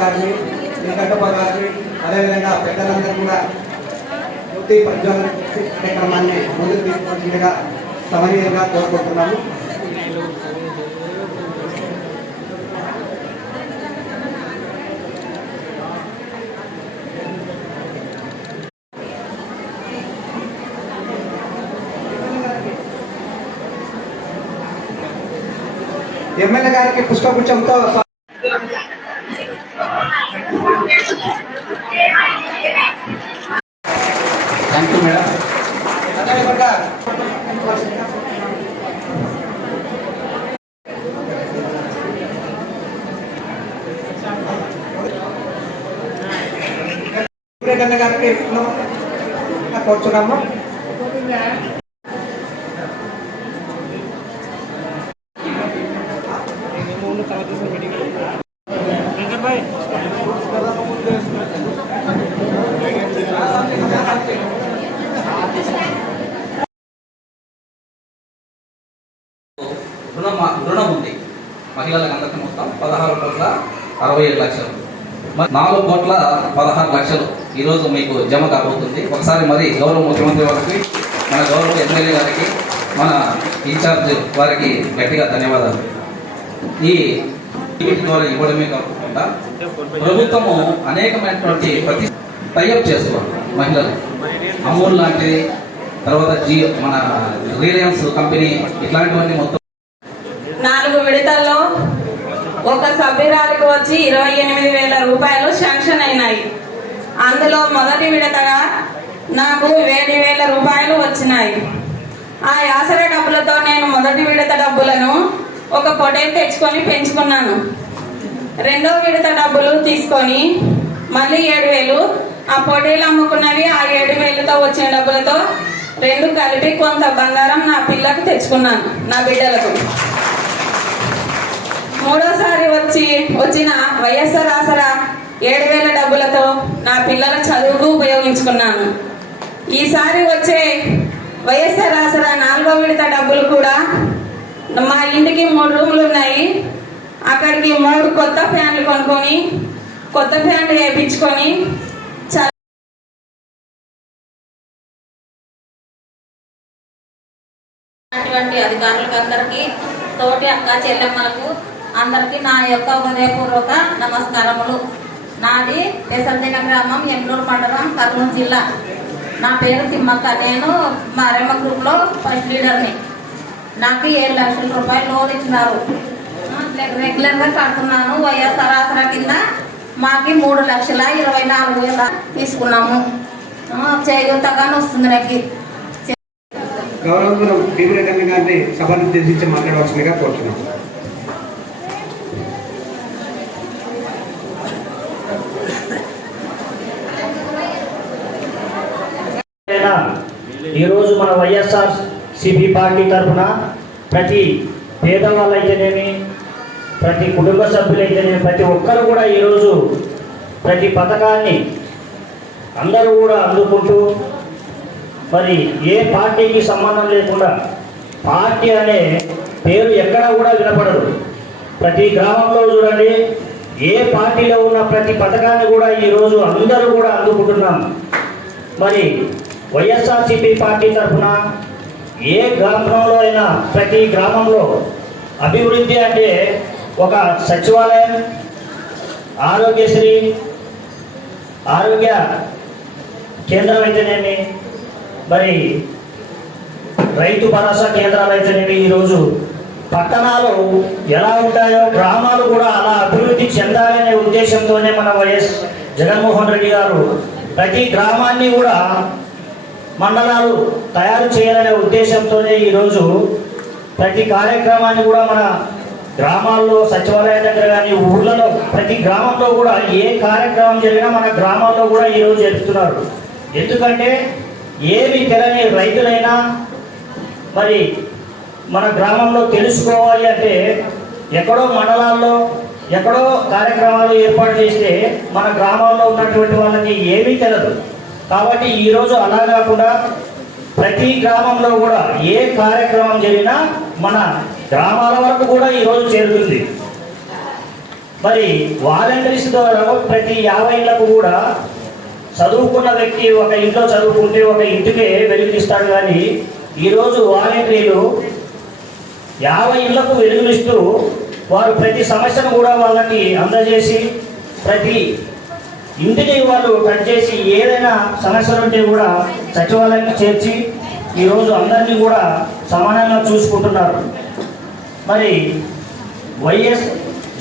గారిని వెంకటప్ప గారిని అదేవిధంగా పెద్దలందరూ కూడా యువతి ప్రజ్వలన కార్యక్రమాన్ని ముందుకు తీసుకొచ్చిందిగా సమన్వయంగా కోరుకుంటున్నాము. ఎమ్మెల్యే గారికి పుష్పగుచ్చంతో థ్యాంక్ యూ మేడం. అదేవిధంగా గారికి కోరుచున్నాము. రుణం ఉంది మహిళలకు అందరికీ మొత్తం 16,67,00,000, 4,16,00,000 ఈరోజు మీకు జమ కాబోతుంది. ఒకసారి మరి గౌరవ ముఖ్యమంత్రి వారికి, మన గౌరవ ఎమ్మెల్యే గారికి, మన ఇన్ఛార్జ్ వారికి గట్టిగా ధన్యవాదాలు. ఈ ద్వారా ఇవ్వడమే కాకుండా ప్రభుత్వము అనేకమైనటువంటి ప్రతి టైఅప్ చేసుకోవాలి. మహిళలు అమూల్ లాంటిది, తర్వాత మన రిలయన్స్ కంపెనీ, ఇట్లాంటివన్నీ మొత్తం 4 విడతల్లో ఒక సభ్యురాలకు వచ్చి 28,000 రూపాయలు శాంక్షన్ అయినాయి. అందులో మొదటి విడతగా నాకు 7,000 రూపాయలు వచ్చినాయి. ఆ ఆసరా డబ్బులతో నేను మొదటి విడత డబ్బులను ఒక పొటేల్ తెచ్చుకొని పెంచుకున్నాను. రెండో విడత డబ్బులు తీసుకొని మళ్ళీ 7,000 ఆ పొటేలు అమ్ముకున్నవి. ఆ 7,000తో వచ్చిన డబ్బులతో 2 కలిపి కొంత బంగారం నా పిల్లకు తెచ్చుకున్నాను, నా బిడ్డలకు. మూడోసారి వచ్చిన వైఎస్ఆర్ ఆసరా 7,000 డబ్బులతో నా పిల్లల చదువుకు ఉపయోగించుకున్నాను. ఈసారి వచ్చే వైఎస్ఆర్ ఆసరా 4వ విడత డబ్బులు కూడా మా ఇంటికి 3 రూములు ఉన్నాయి. అక్కడికి 3 కొత్త ఫ్యాన్లు కొనుక్కొని కొత్త ఫ్యాన్లు వేయించుకొని అటువంటి అధికారులకు అందరికీ, తోటి అక్క చెల్లెమ్మలకు అందరికీ నా యొక్క హృదయపూర్వక నమస్కారములు. నాది పెసర్దిన గ్రామం, ఎండూరు మండలం, కర్నూలు జిల్లా. నా పేరు తిమ్మక్క. నేను మా రెమ్మ గ్రూప్లో ఫస్ట్ లీడర్ని. నాకు 7 లక్షల రూపాయలు లోన్ ఇచ్చినారు. రెగ్యులర్గా కడుతున్నాను. వైఎస్ఆర్ ఆసరా కింద మాకి 3,24,000 తీసుకున్నాము. చేయూతగానే వస్తుంది. నాకు గౌరవ భీమిరెడ్డి గారిని సభను ఉద్దేశించి మాట్లాడవలసిందిగా కోరుతున్నాం. ఈరోజు మన వైఎస్ఆర్ సిపి పార్టీ తరఫున ప్రతి పేదవాళ్ళైతేనేమి, ప్రతి కుటుంబ సభ్యులైతేనేమి, ప్రతి ఒక్కరు కూడా ఈరోజు ప్రతి పథకాన్ని అందరూ కూడా అందుకుంటూ, మరి ఏ పార్టీకి సంబంధం లేకుండా, పార్టీ అనే పేరు ఎక్కడా కూడా వినపడదు. ప్రతి గ్రామంలో చూడండి, ఏ పార్టీలో ఉన్న ప్రతి పథకాన్ని కూడా ఈరోజు అందరూ కూడా అందుకుంటున్నాం. మరి వైఎస్ఆర్సీపీ పార్టీ తరఫున ఏ గ్రామంలో అయినా ప్రతి గ్రామంలో అభివృద్ధి అంటే ఒక సచివాలయం, ఆరోగ్యశ్రీ, ఆరోగ్య కేంద్రం అయితేనేమి, మరి రైతు భరోసా కేంద్రాలు అయితేనేమి, ఈరోజు పట్టణాలు ఎలా ఉంటాయో గ్రామాలు కూడా అలా అభివృద్ధి చెందాలనే ఉద్దేశంతోనే మన వైఎస్ జగన్మోహన్ రెడ్డి గారు ప్రతి గ్రామాన్ని కూడా మండలాలు తయారు చేయాలనే ఉద్దేశంతోనే ఈరోజు ప్రతి కార్యక్రమాన్ని కూడా మన గ్రామాల్లో, సచివాలయం దగ్గర కానీ, ఊళ్ళలో, ప్రతి గ్రామంలో కూడా ఏ కార్యక్రమం జరిగినా మన గ్రామాల్లో కూడా ఈరోజు జరుపుతున్నారు. ఎందుకంటే ఏమి తెలని రైతులైనా మరి మన గ్రామంలో తెలుసుకోవాలి అంటే ఎక్కడో మండలాల్లో ఎక్కడో కార్యక్రమాలు ఏర్పాటు చేస్తే మన గ్రామాల్లో ఉన్నటువంటి వాళ్ళకి ఏమీ తెలియదు. కాబట్టి ఈరోజు అలా కాకుండా ప్రతి గ్రామంలో కూడా ఏ కార్యక్రమం జరిగినా మన గ్రామాల వరకు కూడా ఈరోజు చేరుతుంది. మరి వాలంటీర్స్ ద్వారా ప్రతి 50 ఇళ్లకు కూడా చదువుకున్న వ్యక్తి ఒక ఇంట్లో చదువుకుంటే ఒక ఇంటికే వెలుగునిస్తాడు. కానీ ఈరోజు వాలంటీర్లు 50 ఇళ్లకు వెలుగునిస్తూ వారు ప్రతి సమస్యను కూడా వాళ్ళకి అందజేసి ప్రతి ఇంటిని వాళ్ళు కట్ చేసి ఏదైనా సమస్యలు ఉంటే కూడా సచివాలయానికి చేర్చి ఈరోజు అందరినీ కూడా సమానంగా చూసుకుంటున్నారు. మరి వైఎస్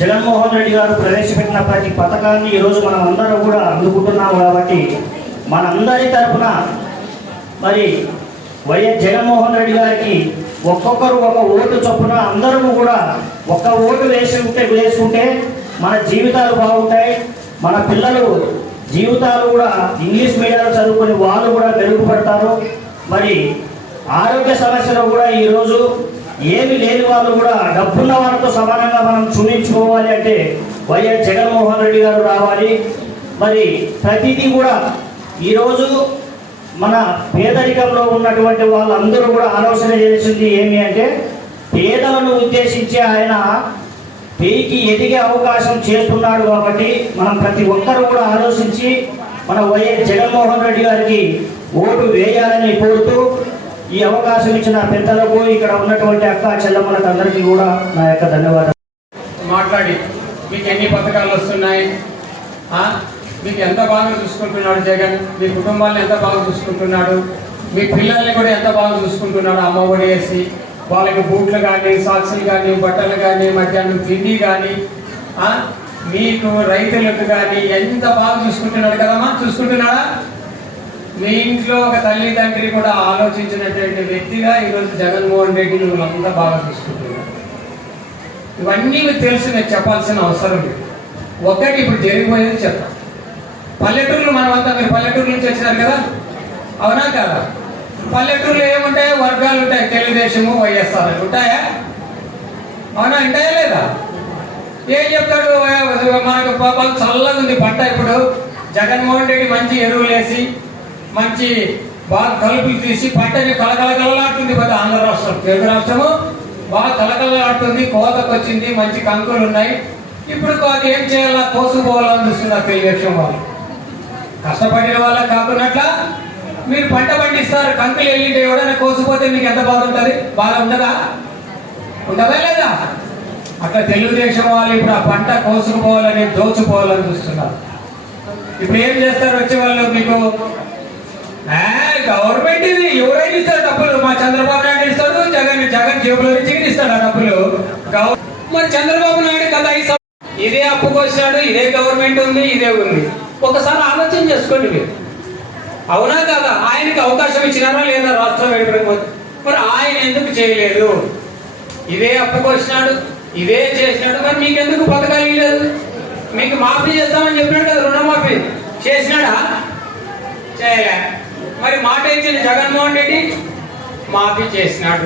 జగన్మోహన్ రెడ్డి గారు ప్రవేశపెట్టిన ప్రతి పథకాన్ని ఈరోజు మనం అందరం కూడా అందుకుంటున్నాము. కాబట్టి మనందరి తరఫున మరి వైఎస్ జగన్మోహన్ రెడ్డి గారికి ఒక్కొక్కరు ఒక ఓటు చొప్పున అందరూ కూడా ఒక్క ఓటు వేసుకుంటే మన జీవితాలు బాగుంటాయి. మన పిల్లలు జీవితాలు కూడా ఇంగ్లీష్ మీడియంలో చదువుకొని వాళ్ళు కూడా మెరుగుపడతారు. మరి ఆరోగ్య సమస్యలు కూడా ఈరోజు ఏమి లేని వాళ్ళు కూడా డబ్బున్న వాళ్ళతో సమానంగా మనం చూపించుకోవాలి అంటే వైఎస్ జగన్మోహన్ రెడ్డి గారు రావాలి. మరి ప్రతిదీ కూడా ఈరోజు మన పేదరికంలో ఉన్నటువంటి వాళ్ళందరూ కూడా ఆలోచన చేసింది ఏమి అంటే పేదలను ఉద్దేశించి ఆయన పేకి ఎదిగే అవకాశం చేస్తున్నాడు. కాబట్టి మనం ప్రతి ఒక్కరూ కూడా ఆలోచించి మన వైఎస్ జగన్మోహన్ రెడ్డి గారికి ఓటు వేయాలని కోరుతూ ఈ అవకాశం ఇచ్చిన పెద్దలకు ఇక్కడ ఉన్నటువంటి అక్క చెల్లమ్మలకు అందరికీ కూడా నా యొక్క ధన్యవాదాలు. మాట్లాడి మీకు ఎన్ని పథకాలు వస్తున్నాయి, మీకు ఎంత బాగా చూసుకుంటున్నాడు జగన్, మీ కుటుంబాలను ఎంత బాగా చూసుకుంటున్నాడు, మీ పిల్లల్ని కూడా ఎంత బాగా చూసుకుంటున్నాడు, అమ్మఒడి వేసి వాళ్ళకి బూట్లు కానీ సాక్సులు కానీ బట్టలు కానీ మధ్యాహ్నం తిండి కానీ మీకు రైతులకు కానీ ఎంత బాగా చూసుకుంటున్నాడు కదమ్మా. చూసుకుంటున్నాడా? మీ ఇంట్లో ఒక తల్లి తండ్రి కూడా ఆలోచించినటువంటి వ్యక్తిగా ఈరోజు జగన్మోహన్ రెడ్డి నువ్వు అంతా బాగా చూసుకుంటున్నాడు. ఇవన్నీ మీకు తెలుసు, నేను చెప్పాల్సిన అవసరం లేదు. ఒకటి ఇప్పుడు జరిగిపోయేది చెప్తాం. పల్లెటూరులో మనమంతా, మీరు పల్లెటూరు నుంచి వచ్చినారు కదా, అవునా కదా? పల్లెటూరులో ఏముంటాయి? వర్గాలు ఉంటాయి, తెలుగుదేశము వైఎస్ఆర్ అని ఉంటాయా? అవునా? ఉంటాయా లేదా? ఏం చెప్తాడు? మనకు పాపం చల్లగా ఉంది పంట. ఇప్పుడు జగన్మోహన్ రెడ్డి మంచి ఎరువులు వేసి మంచి బాగా కలుపులు తీసి పంటని కలకలకలలాడుతుంది. పోతే ఆంధ్ర రాష్ట్రం, తెలుగు రాష్ట్రము బాగా కలకలలాడుతుంది. కోతకు వచ్చింది, మంచి కంకులు ఉన్నాయి. ఇప్పుడు అది ఏం చేయాలా? కోసుకోవాలని చూస్తున్నారు తెలుగుదేశం వాళ్ళు. కష్టపడిన వాళ్ళకి కాకున్నట్లా మీరు పంట పండిస్తారు, కంకులు వెళ్ళింటే ఎవడైనా కోసిపోతే మీకు ఎంత బాధ ఉంటుంది? బాధ ఉంటుందా? ఉంటుందా లేదా? అట్లా తెలుగుదేశం వాళ్ళు ఇప్పుడు ఆ పంట కోసుకుపోవాలని దోచుకోవాలని చూస్తున్నారు. ఇప్పుడు ఏం చేస్తారు వచ్చే వాళ్ళు? మీకు గవర్నమెంట్ ఇది, ఎవరైనా ఇస్తారు డబ్బులు. మా చంద్రబాబు నాయుడు ఇస్తాడు, జగన్ జేబులో నుంచి ఇస్తాడు ఆ డబ్బులు. మరి చంద్రబాబు నాయుడు కదా ఇదే అప్పుకు వచ్చాడు, ఇదే గవర్నమెంట్ ఉంది, ఇదే ఉంది. ఒకసారి ఆలోచన చేసుకోండి మీరు, అవునా కదా? ఆయనకి అవకాశం ఇచ్చినారా లేదా రాష్ట్రం వెళ్ళిపోతే? మరి ఆయన ఎందుకు చేయలేదు? ఇదే అప్పుకు వచ్చినాడు, ఇదే చేసినాడు, మరి మీకెందుకు పథకాలు ఇవ్వలేదు? మీకు మాఫీ చేస్తామని చెప్పినాడు కదా, రుణమాఫీ చేసినాడా? చేయలే. మరి మాట ఇచ్చిన జగన్మోహన్ రెడ్డి మాఫీ చేసినాడు.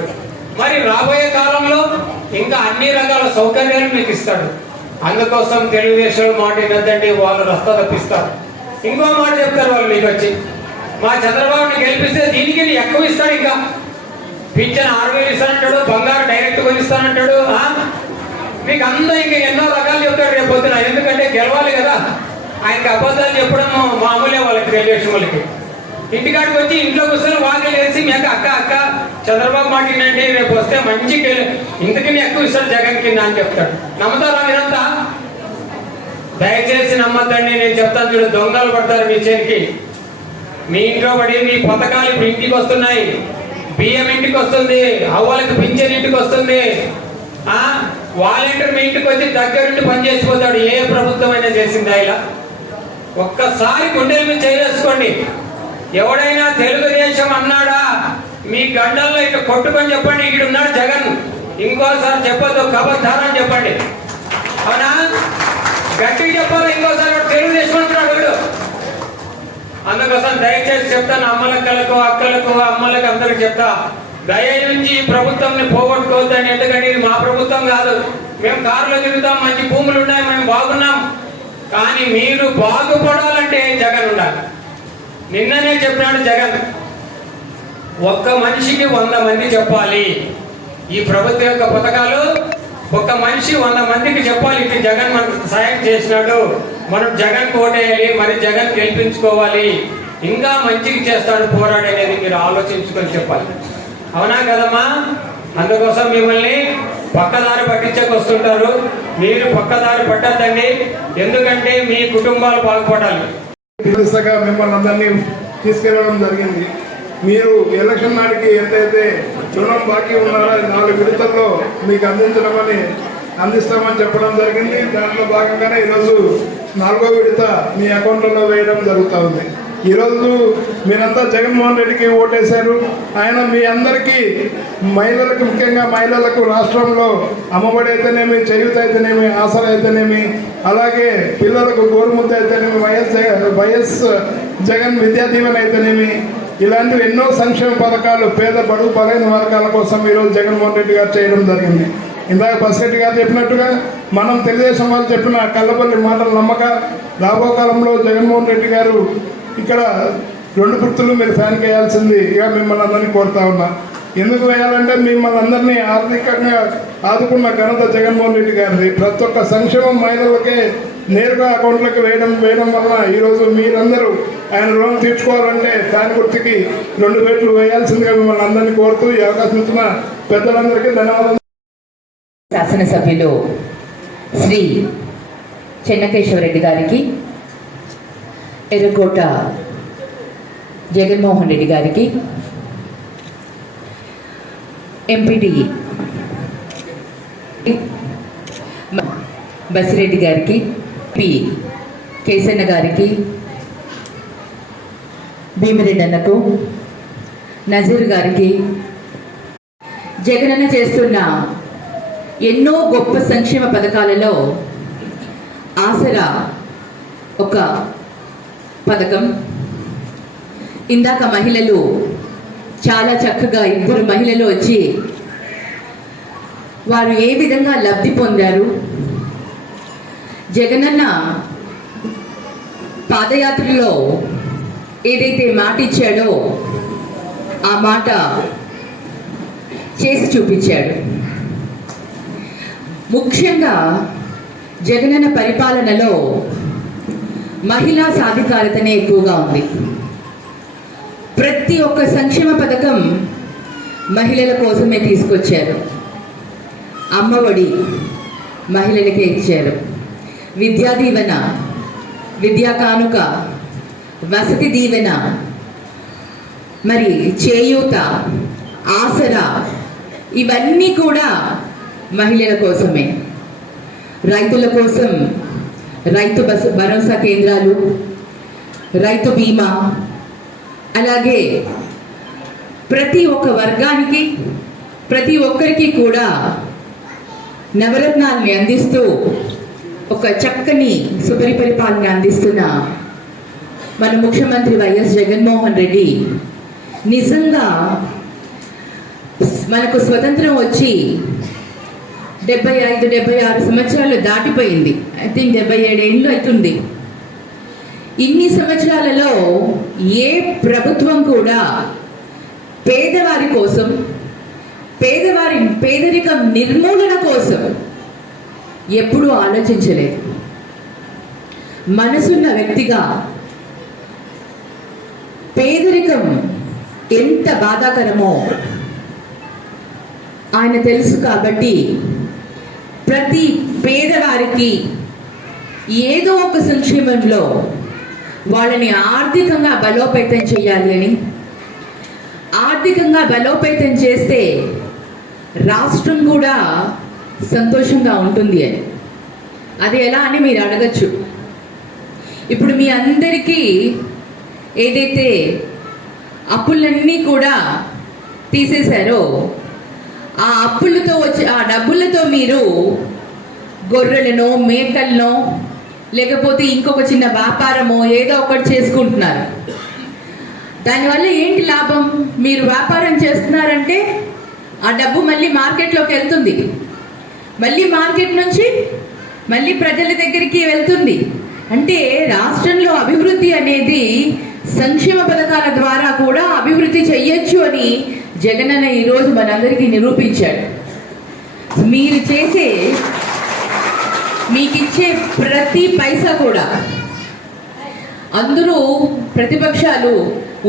మరి రాబోయే కాలంలో ఇంకా అన్ని రకాల సౌకర్యాలు మీకు ఇస్తాడు. అందుకోసం తెలుగుదేశం మాట వినొద్దండి, వాళ్ళు రస్తా తప్పిస్తారు. ఇంకో మాట చెప్తారు వాళ్ళు మీకు వచ్చి, మా చంద్రబాబుని గెలిపిస్తే దీనికి ఎక్కువ ఇస్తాడు, ఇంకా పింఛన్ 6,000 ఇస్తానంటాడు, బంగారు డైరెక్ట్ కొనిస్తానంటాడు. మీకు అంతా ఇంకా ఎన్నో రకాలు చెప్తాడు రేపు పొద్దున. ఎందుకంటే గెలవాలి కదా. ఆయనకి అబద్ధాలు చెప్పడం మామూలే వాళ్ళకి, తెలుగుదేశం వాళ్ళకి. ఇంటికాడికి వచ్చి ఇంట్లో కూర్చొని వాళ్ళు వేసి మీకు అక్క చంద్రబాబు మాట వినండి, రేపు వస్తే మంచి ఇంతకని ఎక్కువ ఇస్తాడు జగన్ కింద అని చెప్తాడు. నమ్ముతారా మీరంతా? దయచేసి నమ్మద్దండి, నేను చెప్తాను చూడు. దొంగలు పడతారు మీ చేతికి. మీ ఇంట్లో పడి మీ పథకాలు ఇప్పుడు ఇంటికి వస్తున్నాయి. బియ్యం ఇంటికి వస్తుంది, అవ్వలకు పింఛన్ ఇంటికి వస్తుంది. వాలంటీర్ మీ ఇంటికి వచ్చి దగ్గరుండి పని చేసిపోతాడు. ఏ ప్రభుత్వం అయినా చేసిందా ఇలా? ఒక్కసారి గుండెల మీద చేసేసుకోండి. ఎవడైనా తెలుగుదేశం అన్నాడా మీ గండల్లో ఇట్లా కొట్టుకొని చెప్పండి, ఇక్కడ ఉన్నాడు జగన్. ఇంకోసారి చెప్పొద్దు, కబద్దారా అని చెప్పండి. అవునా? గట్టిగా చెప్పాలి. ఇంకోసారి తెలుగుదేశం అంటున్నాడు వీడు. అందుకోసం దయచేసి చెప్తాను, అమ్మలక్కలకు అక్కలకు అమ్మలకు అందరికి చెప్తా, దయచేసి ఈ ప్రభుత్వంని పోగొట్టుకోవద్దని. ఎందుకంటే ఇది మా ప్రభుత్వం కాదు. మేము కారులో తిరుగుతాం, మంచి భూములు ఉన్నాయి, మేము బాగున్నాం. కానీ మీరు బాగుపడాలంటే జగన్ ఉండాలి. నిన్ననే చెప్పినాడు జగన్, ఒక్క మనిషికి 100 మంది చెప్పాలి. ఈ ప్రభుత్వం యొక్క పథకాలు ఒక్క మనిషి 100 మందికి చెప్పాలి. ఇటు జగన్ మనకు సాయం చేసినాడు, మనం జగన్ ఓటేయాలి, మరి జగన్ గెలిపించుకోవాలి, ఇంకా మంచిగా చేస్తాడు పోరాడు అనేది మీరు ఆలోచించుకొని చెప్పాలి. అవునా కదమ్మా? అందుకోసం మిమ్మల్ని పక్కదారి పట్టించక వస్తుంటారు. మీరు పక్కదారి పట్టద్దండి, ఎందుకంటే మీ కుటుంబాలు బాగుపడాలి. దిశగా మిమ్మల్ని అందరినీ తీసుకెళ్లడం జరిగింది. మీరు ఎలక్షన్ నాటికి ఎంతైతే రుణం బాకీ ఉన్నారో 4 విడతల్లో మీకు అందిస్తామని చెప్పడం జరిగింది. దాంట్లో భాగంగానే ఈరోజు 4వ విడత మీ అకౌంట్లలో వేయడం జరుగుతూ ఉంది. ఈరోజు మీరంతా జగన్మోహన్ రెడ్డికి ఓటేశారు. ఆయన మీ అందరికీ మహిళలకు, ముఖ్యంగా మహిళలకు రాష్ట్రంలో అమ్మఒడి అయితేనేమి, చేయూత అయితేనేమి, ఆసరా అయితేనేమి, అలాగే పిల్లలకు గోరుముద్ద అయితేనేమి, వైఎస్ జగన్ విద్యా దీవెన అయితేనేమి, ఇలాంటివి ఎన్నో సంక్షేమ పథకాలు పేద బడుగు బలైన వర్గాల కోసం ఈరోజు జగన్మోహన్ రెడ్డి గారు చేయడం జరిగింది. ఇందాక బస్రెడ్డి గారు చెప్పినట్టుగా మనం తెలుగుదేశం వాళ్ళు చెప్పిన కళ్ళబల్లి మాటలు నమ్మక రాబో కాలంలో జగన్మోహన్ రెడ్డి గారు ఇక్కడ 2 గుర్తులు మీరు ఫ్యాన్కి వేయాల్సిందిగా మిమ్మల్ని అందరినీ కోరుతా ఉన్నా. ఎందుకు వేయాలంటే మిమ్మల్ని అందరినీ ఆర్థికంగా ఆదుకున్న ఘనత జగన్మోహన్ రెడ్డి గారిది. ప్రతి ఒక్క సంక్షేమం మహిళలకే నేరుగా అకౌంట్లకు వేయడం వలన ఈరోజు మీరందరూ ఆయన రుణం తీర్చుకోవాలంటే ఫ్యాన్ గుర్తుకి 2 వేట్లు వేయాల్సిందిగా మిమ్మల్ని అందరినీ కోరుతూ ఈ అవకాశం ఇచ్చిన పెద్దలందరికీ ధన్యవాదాలు. శాసనసభ్యులు శ్రీ చెన్నకేశవరెడ్డి గారికి, ఎర్రకోట జగన్మోహన్ రెడ్డి గారికి, ఎంపీటీ బసిరెడ్డి గారికి, పి కేసన్న గారికి, భీమిరెడ్డి అన్నకు, నజీర్ గారికి, జగనన్న చేస్తున్న ఎన్నో గొప్ప సంక్షేమ పథకాలలో ఆసరా ఒక పథకం. ఇందాక మహిళలు చాలా చక్కగా 2 మహిళలు వచ్చి వారు ఏ విధంగా లబ్ధి పొందారు, జగనన్న పాదయాత్రలో ఏదైతే మాట ఇచ్చాడో ఆ మాట చేసి చూపించాడు. ముఖ్యంగా జగనన్న పరిపాలనలో మహిళా సాధికారతనే ఎక్కువగా ఉంది. ప్రతి ఒక్క సంక్షేమ పథకం మహిళల కోసమే తీసుకొచ్చారు. అమ్మఒడి మహిళలకే ఇచ్చారు, విద్యా దీవెన, విద్యా కానుక, వసతి దీవెన, మరి చేయూత, ఆసరా, ఇవన్నీ కూడా మహిళల కోసమే. రైతుల కోసం రైతు భరోసా కేంద్రాలు, రైతు బీమా, అలాగే ప్రతి ఒక్క వర్గానికి, ప్రతి ఒక్కరికి కూడా నవరత్నాల్ని అందిస్తూ ఒక చక్కని సుపరిపాలన అందిస్తున్న మన ముఖ్యమంత్రి వైఎస్ జగన్మోహన్ రెడ్డి నిజంగా మనకు స్వతంత్రం వచ్చి 75-76 సంవత్సరాలు దాటిపోయింది. ఐ థింక్ 77 ఏళ్ళు అవుతుంది. ఇన్ని సంవత్సరాలలో ఏ ప్రభుత్వం కూడా పేదవారి కోసం, పేదరికం నిర్మూలన కోసం ఎప్పుడూ ఆలోచించలేదు. మనసున్న వ్యక్తిగా పేదరికం ఎంత బాధాకరమో ఆయన తెలుసు. కాబట్టి ప్రతి పేదవారికి ఏదో ఒక సంక్షేమంలో వాళ్ళని ఆర్థికంగా బలోపేతం చేయాలి అని, ఆర్థికంగా బలోపేతం చేస్తే రాష్ట్రం కూడా సంతోషంగా ఉంటుంది అని. అది ఎలా అని మీరు అడగచ్చు. ఇప్పుడు మీ అందరికీ ఏదైతే అప్పులన్నీ కూడా తీసేశారో ఆ అప్పులతో వచ్చి ఆ డబ్బులతో మీరు గొర్రెలనో, మేకలనో, లేకపోతే ఇంకొక చిన్న వ్యాపారమో ఏదో ఒకటి చేసుకుంటున్నారు. దానివల్ల ఏంటి లాభం? మీరు వ్యాపారం చేస్తున్నారంటే ఆ డబ్బు మళ్ళీ మార్కెట్లోకి వెళ్తుంది, మళ్ళీ మార్కెట్ నుంచి మళ్ళీ ప్రజల దగ్గరికి వెళ్తుంది. అంటే రాష్ట్రంలో అభివృద్ధి అనేది సంక్షేమ పథకాల ద్వారా కూడా అభివృద్ధి చెయ్యొచ్చు అని జగనన్న ఈరోజు మనందరికీ నిరూపించాడు. మీకిచ్చే ప్రతి పైసా కూడా, అందరూ ప్రతిపక్షాలు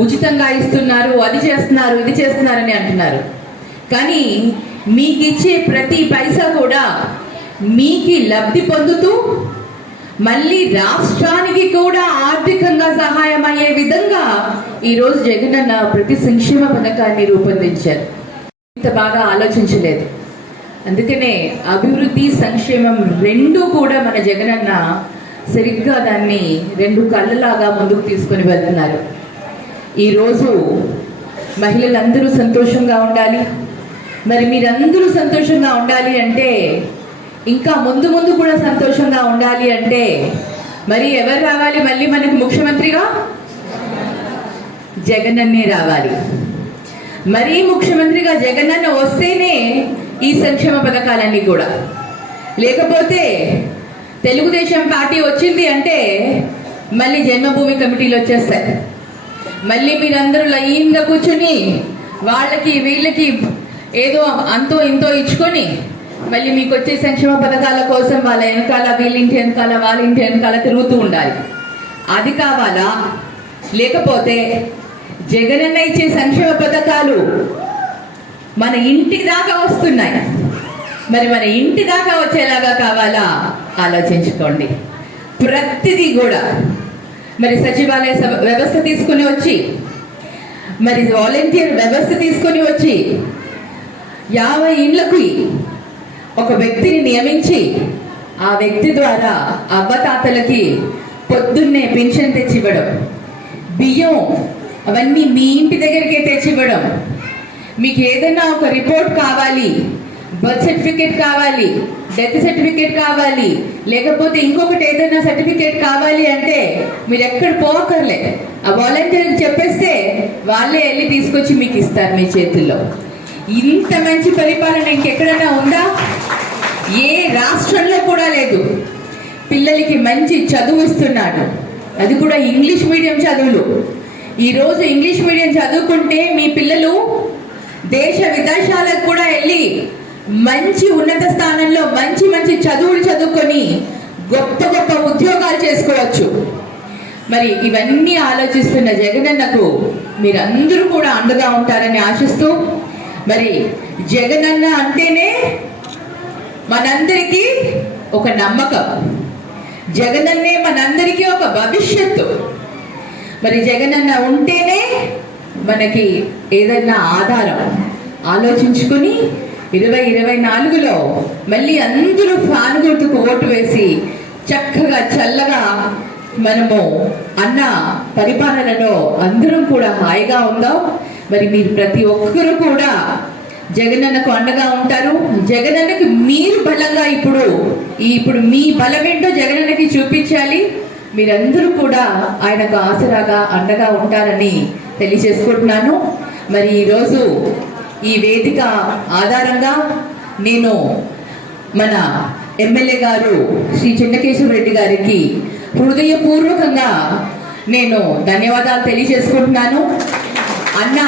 ఉచితంగా ఇస్తున్నారు, అది చేస్తున్నారు, ఇది చేస్తున్నారని అంటున్నారు. కానీ మీకిచ్చే ప్రతి పైసా కూడా మీకు లబ్ధి పొందుతూ మళ్ళీ రాష్ట్రానికి కూడా ఆర్థికంగా సహాయం అయ్యే విధంగా ఈరోజు జగనన్న ప్రతి సంక్షేమ పథకాన్ని రూపొందించారు. ఇంత బాగా ఆలోచించలేదు. అందుకనే అభివృద్ధి సంక్షేమం రెండూ కూడా మన జగనన్న సరిగ్గా దాన్ని రెండు కళ్ళలాగా ముందుకు తీసుకొని వెళ్తున్నారు. ఈరోజు మహిళలందరూ సంతోషంగా ఉండాలి. మరి మీరందరూ సంతోషంగా ఉండాలి అంటే, ఇంకా ముందు ముందు కూడా సంతోషంగా ఉండాలి అంటే మరి ఎవరు రావాలి మళ్ళీ మనకు ముఖ్యమంత్రిగా? జగనన్నే రావాలి. మరీ ముఖ్యమంత్రిగా జగనన్న వస్తేనే ఈ సంక్షేమ పథకాలన్నీ కూడా, లేకపోతే తెలుగుదేశం పార్టీ వచ్చింది అంటే మళ్ళీ జన్మభూమి కమిటీలు వచ్చేస్తాయి. మళ్ళీ మీరందరూ లైన్గా కూర్చుని వాళ్ళకి వీళ్ళకి ఏదో అంతో ఇంతో ఇచ్చుకొని మళ్ళీ మీకు వచ్చే సంక్షేమ పథకాల కోసం వాళ్ళ వెనకాల, వీళ్ళింటి వెనకాల, వాళ్ళ ఇంటి వెనకాల తిరుగుతూ ఉండాలి. అది కావాలా? లేకపోతే జగనన్న ఇచ్చే సంక్షేమ పథకాలు మన ఇంటి దాకా వస్తున్నాయి, మరి మన ఇంటి దాకా వచ్చేలాగా కావాలా? ఆలోచించుకోండి. ప్రతిదీ కూడా మరి సచివాలయ వ్యవస్థ తీసుకుని వచ్చి, మరి వాలంటీర్ వ్యవస్థ తీసుకొని వచ్చి 50 ఇండ్లకి ఒక వ్యక్తిని నియమించి ఆ వ్యక్తి ద్వారా అవ్వతాతలకి పొద్దున్నే పెన్షన్ తెచ్చివ్వడం, బియ్యం అవన్నీ మీ ఇంటి దగ్గరికే తెచ్చివ్వడం, మీకు ఏదైనా ఒక రిపోర్ట్ కావాలి, బర్త్ సర్టిఫికేట్ కావాలి, డెత్ సర్టిఫికేట్ కావాలి, లేకపోతే ఇంకొకటి ఏదైనా సర్టిఫికేట్ కావాలి అంటే మీరు ఎక్కడ పోకర్లే, ఆ వాలంటీర్కి చెప్పేస్తే వాళ్ళే వెళ్ళి తీసుకొచ్చి మీకు ఇస్తారు మీ చేతుల్లో. ఇంత మంచి పరిపాలన ఇంకెక్కడైనా ఉందా? ఏ రాష్ట్రంలో కూడా లేదు. పిల్లలకి మంచి చదువు ఇస్తున్నాడు, అది కూడా ఇంగ్లీష్ మీడియం చదువులు. ఈరోజు ఇంగ్లీష్ మీడియం చదువుకుంటే మీ పిల్లలు దేశ విదేశాలకు కూడా వెళ్ళి మంచి ఉన్నత స్థానంలో మంచి మంచి చదువులు చదువుకొని గొప్ప గొప్ప ఉద్యోగాలు చేసుకోవచ్చు. మరి ఇవన్నీ ఆలోచిస్తున్న జగనన్నకు మీరందరూ కూడా అండగా ఉంటారని ఆశిస్తూ, మరి జగనన్న అంటేనే మనందరికీ ఒక నమ్మకం, జగనన్నే మనందరికీ ఒక భవిష్యత్తు. మరి జగనన్న ఉంటేనే మనకి ఏదైనా ఆధారం. ఆలోచించుకుని 2024లో మళ్ళీ అందరూ ఫ్యాన్ గుర్తుకు ఓటు వేసి చక్కగా చల్లగా మనము అన్న పరిపాలనలో అందరం కూడా హాయిగా ఉందాం. మరి మీరు ప్రతి ఒక్కరూ కూడా జగనన్నకు అండగా ఉంటారు. జగనన్నకి మీరు బలంగా ఇప్పుడు మీ బలం ఏంటో జగనన్నకి చూపించాలి. మీరందరూ కూడా ఆయనకు ఆసరాగా అండగా ఉంటారని తెలియజేసుకుంటున్నాను. మరి ఈరోజు ఈ వేదిక ఆధారంగా నేను మన ఎమ్మెల్యే గారు శ్రీ చెన్నకేశవ రెడ్డి గారికి హృదయపూర్వకంగా నేను ధన్యవాదాలు తెలియజేసుకుంటున్నాను. అన్న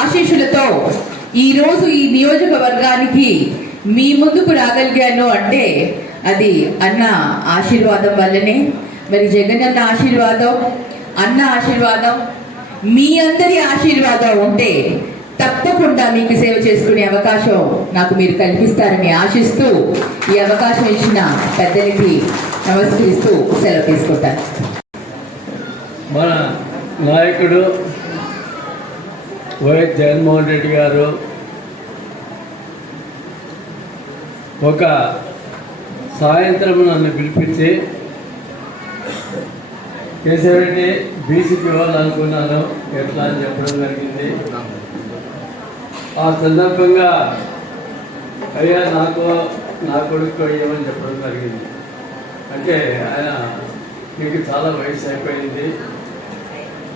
ఆశీస్సులతో ఈరోజు ఈ నియోజకవర్గానికి మీ ముందుకు రాగలిగాను అంటే అది అన్న ఆశీర్వాదం వల్లనే. మరి జగనన్న ఆశీర్వాదం, అన్న ఆశీర్వాదం, మీ అందరి ఆశీర్వాదం ఉంటే తప్పకుండా మీకు సేవ చేసుకునే అవకాశం నాకు మీరు కల్పిస్తారని ఆశిస్తూ ఈ అవకాశం ఇచ్చిన పెద్దలకి నమస్కరిస్తూ సెలవు తీసుకుంటాను. మన నాయకుడు వైఎస్ జగన్మోహన్ రెడ్డి గారు ఒక సాయంత్రం నన్ను పిలిపించి, కేశవరెడ్డి బీసీకి ఇవ్వాలనుకున్నాను ఎట్లా అని చెప్పడం జరిగింది. ఆ సందర్భంగా అయ్యా నాకు నా కొడుకు ఇవ్వమని చెప్పడం జరిగింది. అంటే ఆయన మీకు చాలా వయసు అయిపోయింది,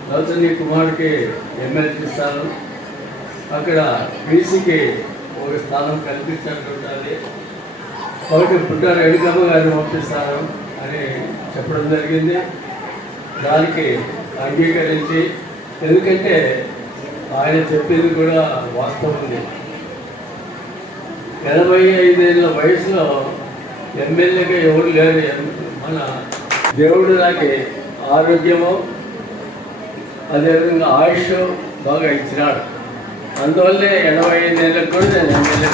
తర్వాత నీ కుమారుడికి ఎమ్మెల్యే ఇస్తాను, అక్కడ బీసీకి ఒక స్థానం కల్పించాలి, కాబట్టి పుట్టారు ఎడుకమ్మ గారిని పంపిస్తాను అని చెప్పడం జరిగింది. దానికి అంగీకరించి, ఎందుకంటే ఆయన చెప్పింది కూడా వాస్తవం. 85 ఏళ్ళ వయసులో ఎమ్మెల్యేగా ఎవరు లేరు. మన దేవుడు నాకు ఆరోగ్యము అదేవిధంగా ఆయుష్ బాగా ఇచ్చినాడు. అందువల్లే 85 ఏళ్ళకు కూడా నేను ఎమ్మెల్యే.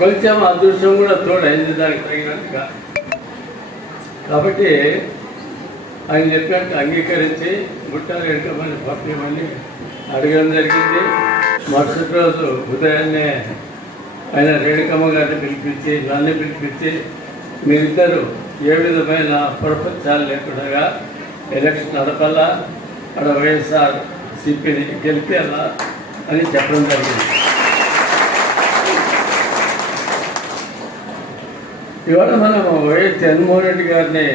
కొంచెం అదృష్టం కూడా తోడైంది దానికి తగినట్టుగా. కాబట్టి ఆయన చెప్పినట్టు అంగీకరించి గుట్టాలు ఎంతమంది పంపించమని అడగడం జరిగింది. మరుసటి రోజు ఉదయాన్నే ఆయన రేణుకమ్మ గారిని పిలిపించి నన్ను పిలిపించి మీరిద్దరూ ఏ విధమైన ప్రపంచాలు లేకుండా ఎలక్షన్ నడపాలా, అక్కడ వైఎస్ఆర్ సిపిని గెలిపేలా అని చెప్పడం జరిగింది. ఇవాళ మనం వైఎస్ జగన్మోహన్ రెడ్డి గారిని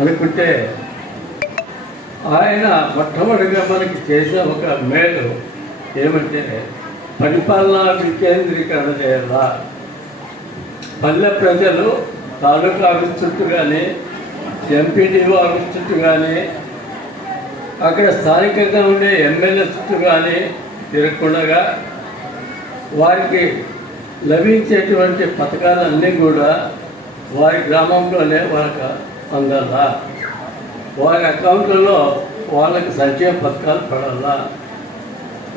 అనుకుంటే ఆయన మొట్టమొదటిగా మనకి చేసిన ఒక మేలు ఏమంటే పరిపాలనా వికేంద్రీకరణ చేయాలా. పల్లె ప్రజలు తాలూకా ఆఫీస్ చుట్టూ కానీ ఎంపీడీఓ ఆఫీస్ చుట్టూ కానీ అక్కడ స్థానికంగా ఉండే ఎమ్మెల్యే చుట్టూ కానీ తిరగకుండా వారికి లభించేటువంటి పథకాలన్నీ కూడా వారి గ్రామంలోనే వాళ్ళకి అందాలా, వారి అకౌంట్లలో వాళ్ళకి సంక్షేమ పథకాలు పడాలా,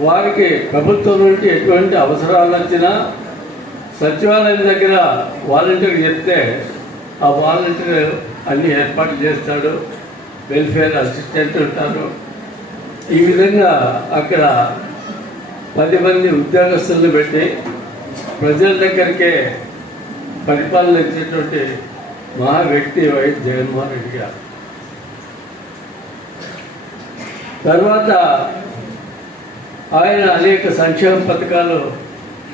వారికి ప్రభుత్వం నుండి ఎటువంటి అవసరాలు వచ్చినా సచివాలయం దగ్గర వాలంటీర్కి చెప్తే ఆ వాలంటీర్ అన్ని ఏర్పాట్లు చేస్తాడు. వెల్ఫేర్ అసిస్టెంట్ ఉంటారు. ఈ విధంగా అక్కడ 10 మంది ఉద్యోగస్తులను పెట్టి ప్రజల దగ్గరికే పరిపాలన ఇచ్చేటువంటి మహా వ్యక్తి వైఎస్ జగన్మోహన్ రెడ్డి గారు. తర్వాత ఆయన అనేక సంక్షేమ పథకాలు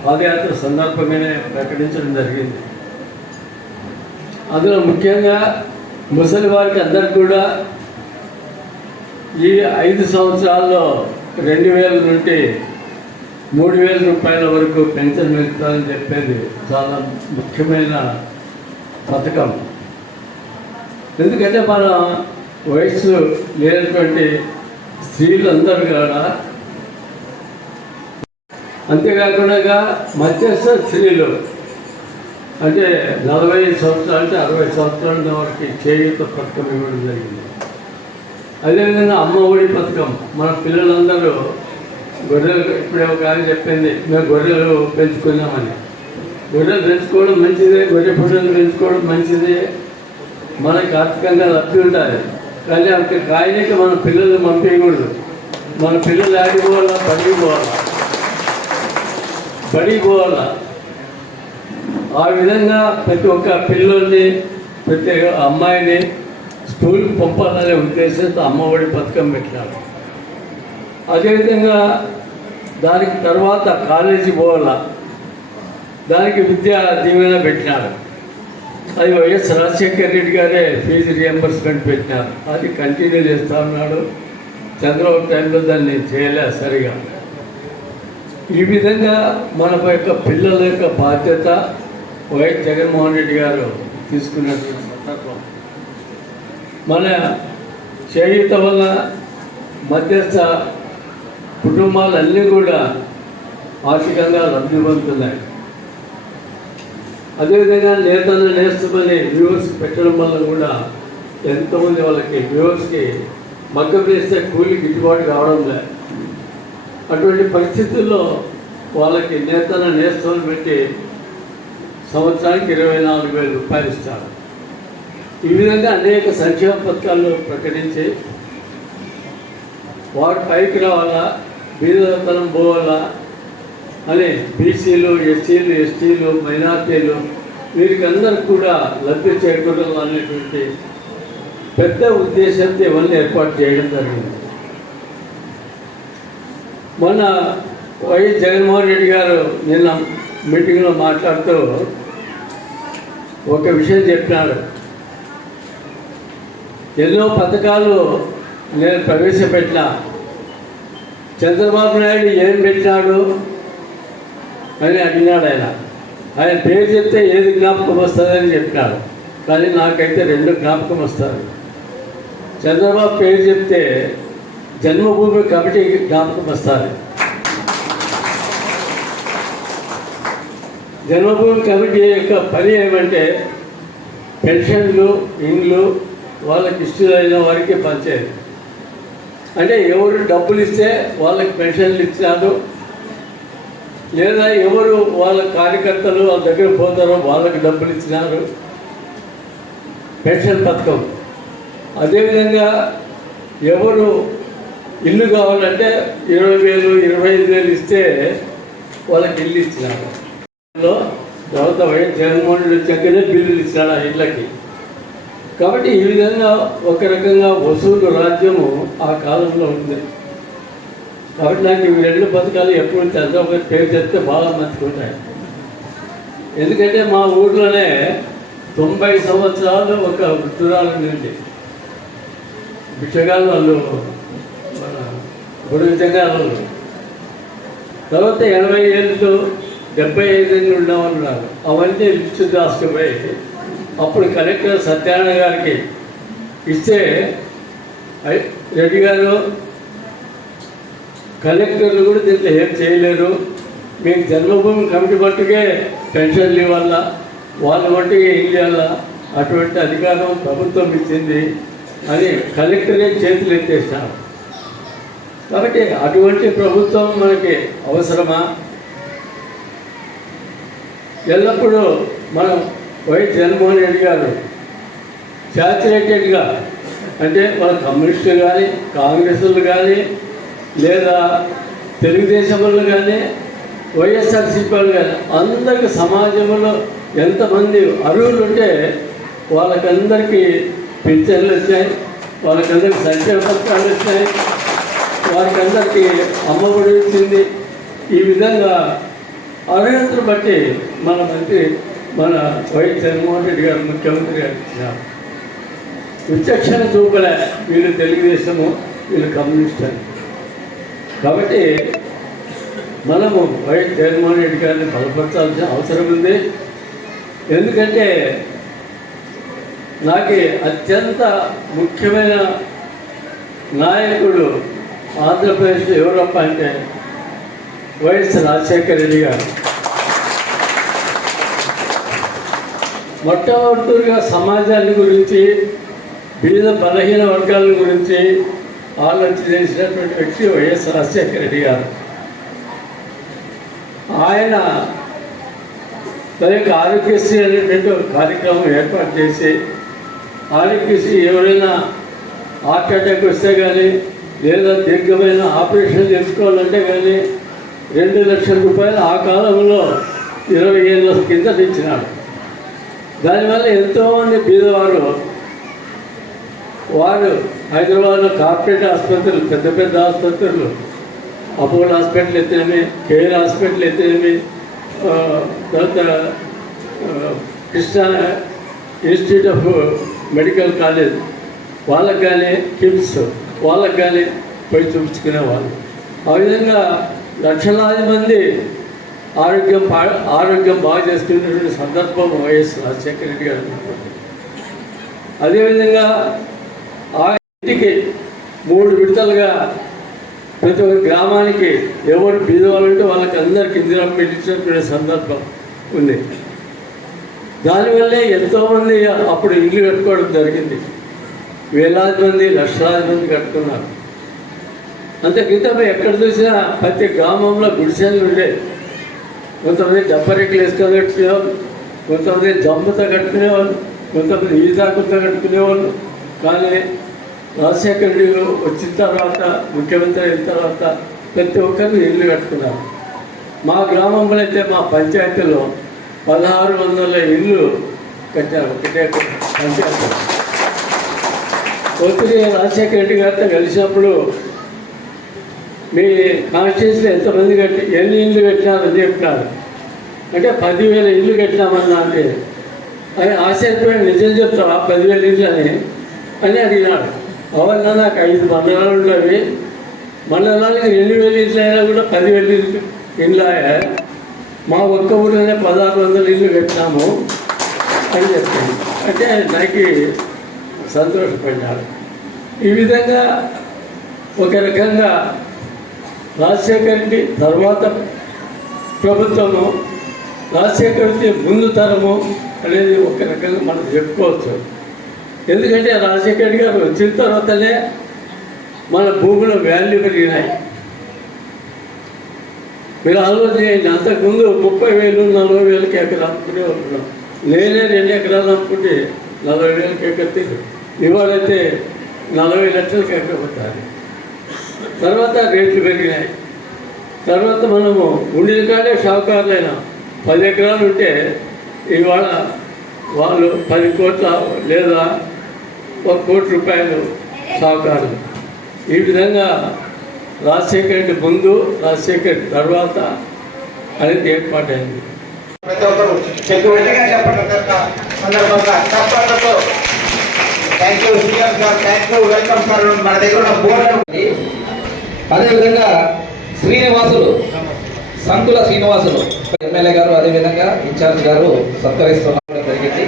పాదయాత్ర సందర్భంగానే ప్రకటించడం జరిగింది. అందులో ముఖ్యంగా ముసలి వారికి అందరికి కూడా ఈ 5 సంవత్సరాల్లో 2000 నుండి 3000 రూపాయల వరకు పెన్షన్ పెంచుతారని చెప్పేది చాలా ముఖ్యమైన పథకం. ఎందుకంటే మన వయసు లేనటువంటి స్త్రీలందరూ కూడా, అంతేకాకుండా మధ్యస్థ స్త్రీలు అంటే 45 సంవత్సరాలు అంటే 60 సంవత్సరాల వరకు చేయూత పథకం ఇవ్వడం జరిగింది. అదేవిధంగా అమ్మ ఒడి పథకం. మన పిల్లలందరూ గొర్రెలు, ఇప్పుడే ఒక ఆయన చెప్పింది మేము గొర్రెలు పెంచుకున్నామని. గొర్రెలు పెంచుకోవడం మంచిదే, గొర్రె పుట్టలు పెంచుకోవడం మంచిదే, మనకి ఆర్థికంగా లబ్ధి ఉంటుంది. కానీ అంత కాయనిక మన పిల్లల్ని పంపించకూడదు. మన పిల్లలు ఆడిపోవాలా, బడికి పోవాలా. ఆ విధంగా ప్రతి ఒక్క పిల్లల్ని, ప్రతి అమ్మాయిని స్కూల్కి పంపాలనే ఉద్దేశంతో అమ్మఒడి పథకం పెట్టినాడు. అదేవిధంగా దానికి తర్వాత కాలేజీ పోవాలా, దానికి విద్యా దీవెన పెట్టినాడు. అది వైఎస్ రాజశేఖర రెడ్డి గారే ఫీజు రియంబర్స్మెంట్ పెట్టినారు. అది కంటిన్యూ చేస్తూ ఉన్నాడు. చంద్రబాబు టైంలో దాన్ని చేయలే సరిగా. ఈ విధంగా మన యొక్క పిల్లల యొక్క బాధ్యత వైఎస్ జగన్మోహన్ రెడ్డి గారు తీసుకున్నటువంటి సందర్భం. మన చేయూత వల్ల మధ్యస్థ కుటుంబాలన్నీ కూడా ఆర్థికంగా లబ్ధి పొందుతున్నాయి. అదేవిధంగా నేతలు నేస్తమని వ్యూవర్స్ పెట్టడం వల్ల కూడా ఎంతోమంది వాళ్ళకి వ్యూవర్స్కి మగ్గం వేస్తే కూలి గిట్టుబాటు కావడం లేదు. అటువంటి పరిస్థితుల్లో వాళ్ళకి నేతలు నేస్తమని పెట్టి సంవత్సరానికి 24,000 రూపాయలు ఇస్తారు. ఈ విధంగా అనేక సంక్షేమ పథకాలు ప్రకటించి వాటి పైకి రావాలా, బీదతనం పోవాలా అని బీసీలు, ఎస్సీలు, ఎస్టీలు, మైనార్టీలు వీరికి అందరికి కూడా లబ్ధి చేకూరాలి అనేటువంటి పెద్ద ఉద్దేశంతో ఇవన్నీ ఏర్పాటు చేయడం జరిగింది. మొన్న వైఎస్ జగన్మోహన్ రెడ్డి గారు నిన్న మీటింగ్లో మాట్లాడుతూ ఒక విషయం చెప్పినాడు. ఎన్నో పథకాలు నేను ప్రవేశపెట్టినా, చంద్రబాబు నాయుడు ఏం పెట్టినాడు అని అడిగినాడు. ఆయన పేరు చెప్తే ఏది జ్ఞాపకం వస్తుందని చెప్పినాడు. కానీ నాకైతే రెండు జ్ఞాపకం వస్తారు. చంద్రబాబు పేరు చెప్తే జన్మభూమి కమిటీ జ్ఞాపకం వస్తారు. జన్మభూమి కమిటీ యొక్క పని ఏమంటే పెన్షన్లు, ఇండ్లు వాళ్ళకి ఇష్టమైన వారికి పంచేది. అంటే ఎవరు డబ్బులు ఇస్తే వాళ్ళకి పెన్షన్లు ఇచ్చినారు, లేదా ఎవరు వాళ్ళ కార్యకర్తలు వాళ్ళ దగ్గర పోతారో వాళ్ళకి డబ్బులు ఇచ్చినారు, పెన్షన్ పథకం. అదేవిధంగా ఎవరు ఇల్లు కావాలంటే 20,000 25,000 ఇస్తే వాళ్ళకి ఇల్లు ఇచ్చినారు. తర్వాత వైఎస్ జగన్మోహన్ రెడ్డి వచ్చాకనే బిల్లులు ఇచ్చినాడు ఆ ఇళ్ళకి. కాబట్టి ఈ విధంగా ఒక రకంగా వసూలు రాజ్యము ఆ కాలంలో ఉంది. కాబట్టి నాకు ఇవి రెండు పథకాలు ఎప్పుడు చంద్రబాబు పేరు చెప్తే బాగా మంచుకుంటాయి. ఎందుకంటే మా ఊర్లోనే 90 సంవత్సరాలు ఒక వృద్ధురాలు నుండి బిచ్చగాళ్ళు వాళ్ళు, మన గుడి బిచ్చగాళ్ళు, తర్వాత 80 ఏళ్ళు 75 ఏళ్ళు ఉన్నవాళ్ళు ఉన్నారు. అవన్నీ లిస్టు దాచుకుపోయి అప్పుడు కలెక్టర్ సత్యనారాయణ గారికి ఇస్తే రెడ్డి గారు కలెక్టర్లు కూడా దీంట్లో ఏం చేయలేరు, మీకు జన్మభూమి కమిటీ మట్టుకే పెన్షన్లు ఇవ్వాలా, వాళ్ళ మట్టుకే ఇల్లు ఇవ్వాలా, అటువంటి అధికారం ప్రభుత్వం ఇచ్చింది అని కలెక్టరే చేతులు ఎత్తేసినారు. కాబట్టి అటువంటి ప్రభుత్వం మనకి అవసరమా? ఎల్లప్పుడూ మనం వైఎస్ జగన్మోహన్ రెడ్డి గారు శాచురేటెడ్గా, అంటే మన కమ్యూనిస్టులు కానీ, కాంగ్రెస్లు కానీ, లేదా తెలుగుదేశం వాళ్ళు కానీ, వైఎస్ఆర్సీపీ వాళ్ళు కానీ, అందరికీ సమాజంలో ఎంతమంది అర్హులు ఉంటే వాళ్ళకందరికీ పింఛన్లు వచ్చాయి, వాళ్ళకందరికీ సంక్షేమ పథకాలు వచ్చాయి, వారికందరికీ అమ్మఒడి వచ్చింది. ఈ విధంగా అర్హతను బట్టి మన మంత్రి, మన వైఎస్ జగన్మోహన్ రెడ్డి గారు ముఖ్యమంత్రి గారు ఇచ్చినారు. విచక్షణ చూపలే వీళ్ళు తెలుగుదేశము, వీళ్ళు కమ్యూనిస్ట్ అని. కాబట్టి మనము వైఎస్ జగన్మోహన్ రెడ్డి గారిని బలపరచాల్సిన అవసరం ఉంది. ఎందుకంటే నాకు అత్యంత ముఖ్యమైన నాయకుడు ఆంధ్రప్రదేశ్లో ఎవరప్ప అంటే వైఎస్ రాజశేఖర రెడ్డి గారు. మొట్టమొదటిగా సమాజాన్ని గురించి, బీద బలహీన వర్గాల గురించి ఆలోచన చేసినటువంటి వ్యక్తి వైఎస్ రాజశేఖర రెడ్డి గారు. ఆయన తన యొక్క ఆరోగ్యశ్రీ అనేటువంటి ఒక కార్యక్రమం ఏర్పాటు చేసి, ఆరోగ్యశ్రీ ఎవరైనా హార్ట్ అటాక్ వస్తే కానీ, లేదా దీర్ఘమైన ఆపరేషన్ చేసుకోవాలంటే కానీ 2 లక్షల రూపాయలు ఆ కాలంలో 20 ఏళ్ళ కింద ఇచ్చినాడు. దానివల్ల ఎంతోమంది బీదవారు హైదరాబాద్లో కార్పొరేట్ ఆసుపత్రులు, పెద్ద పెద్ద ఆసుపత్రులు, అపోలో హాస్పిటల్ ఎత్తేమి, కేర్ హాస్పిటల్ ఎత్తేమి, తర్వాత Krishna institute of medical college వాళ్ళకి కానీ, కిమ్స్ వాళ్ళకి కానీ పోయి చూపించుకునేవాళ్ళు. ఆ విధంగా లక్షలాది మంది ఆరోగ్యం బాగా చేసుకునేటువంటి సందర్భం వైఎస్ రాజశేఖర రెడ్డి గారు. అదేవిధంగా ఆ ఇంటికి 3 విడతలుగా ప్రతి ఒక్క గ్రామానికి ఎవరు బీదవాళ్ళు ఉంటే వాళ్ళకి అందరికీ ఇందిరా ఇచ్చినటువంటి సందర్భం ఉంది. దానివల్లే ఎంతోమంది అప్పుడు ఇల్లు కట్టుకోవడం జరిగింది. వేలాది మంది, లక్షలాది మంది కట్టుకున్నారు. అంతే క్రితం ఎక్కడ చూసినా ప్రతి గ్రామంలో గుడిసెలు ఉండేవి. కొంతమంది డబ్బరెక్కలు వేసుకొని కట్టుకునేవాళ్ళు, కొంతమంది జమ్ముతో కట్టుకునేవాళ్ళు, కొంతమంది ఈజాకుతో కట్టుకునేవాళ్ళు. కానీ రాజశేఖర రెడ్డి వచ్చిన తర్వాత, ముఖ్యమంత్రి అయిన తర్వాత ప్రతి ఒక్కరు ఇల్లు కట్టుకున్నారు. మా గ్రామంలో అయితే మా పంచాయతీలో 1600 ఇల్లు కట్టారు. ఒకటే పంచాయతీ. ఒత్తిడి రాజశేఖర రెడ్డి గారితో కలిసినప్పుడు మీ కాన్స్టిట్యూన్సీలో ఎంతమంది ఎన్ని ఇల్లు కట్టినారని చెప్పినారు. అంటే 10,000 ఇల్లు కట్టినామన్నా అంటే అని ఆశ్చర్యపోయి, నిజం చెప్తావా 10,000 ఇల్లు అని అడిగినాడు. అవన్నా నాకు 5 మండలాలు ఉండేవి, మండలానికి 2,000 ఇల్లు అయినా కూడా 10,000 ఇల్లు అయ్యాయి. మా ఒక్క ఊరిలోనే 1,600 ఇల్లు కట్టినాము అని చెప్పింది. అంటే నాకు సంతోషపడ్డాడు. ఈ విధంగా ఒక రకంగా రాజశేఖర రెడ్డి తర్వాత ప్రభుత్వము, రాజశేఖర రెడ్డి ముందు తరము అనేది ఒక రకంగా మనం చెప్పుకోవచ్చు. ఎందుకంటే రాజశేఖర రెడ్డి గారు వచ్చిన తర్వాతనే మన భూముల వాల్యూ పెరిగినాయి. మీరు ఆలోచన చేయండి, అంతకుముందు 30,000 40,000 ఎకరాలు అమ్ముకునే ఉంటున్నాం. నేనే 2 ఎకరాలు అమ్ముకుంటే 40,000 ఎకర, ఇవాళైతే 40 లక్షలకు ఎక్కబోతారు. తర్వాత రేట్లు పెరిగినాయి. తర్వాత మనము ఉండిన కాడే షావుకారులైనా 10 ఎకరాలు ఉంటే ఇవాళ వాళ్ళు 10 కోట్ల లేదా 1 కోటి రూపాయలు షావుకారులు. ఈ విధంగా రాజశేఖర రెడ్డి ముందు, రాజశేఖర రెడ్డి తర్వాత అనేది ఏర్పాటైంది. ప్రతి ఒక్కరు సందర్భంగా thank you CM sir, thank you, welcome sir. మన దగ్గర ఉన్న బోర్డు అదేవిధంగా శ్రీనివాసులు, సంతుల శ్రీనివాసులు ఎమ్మెల్యే గారు, అదేవిధంగా ఇన్ఛార్జ్ గారు సత్కరిస్తున్నారు జరిగింది.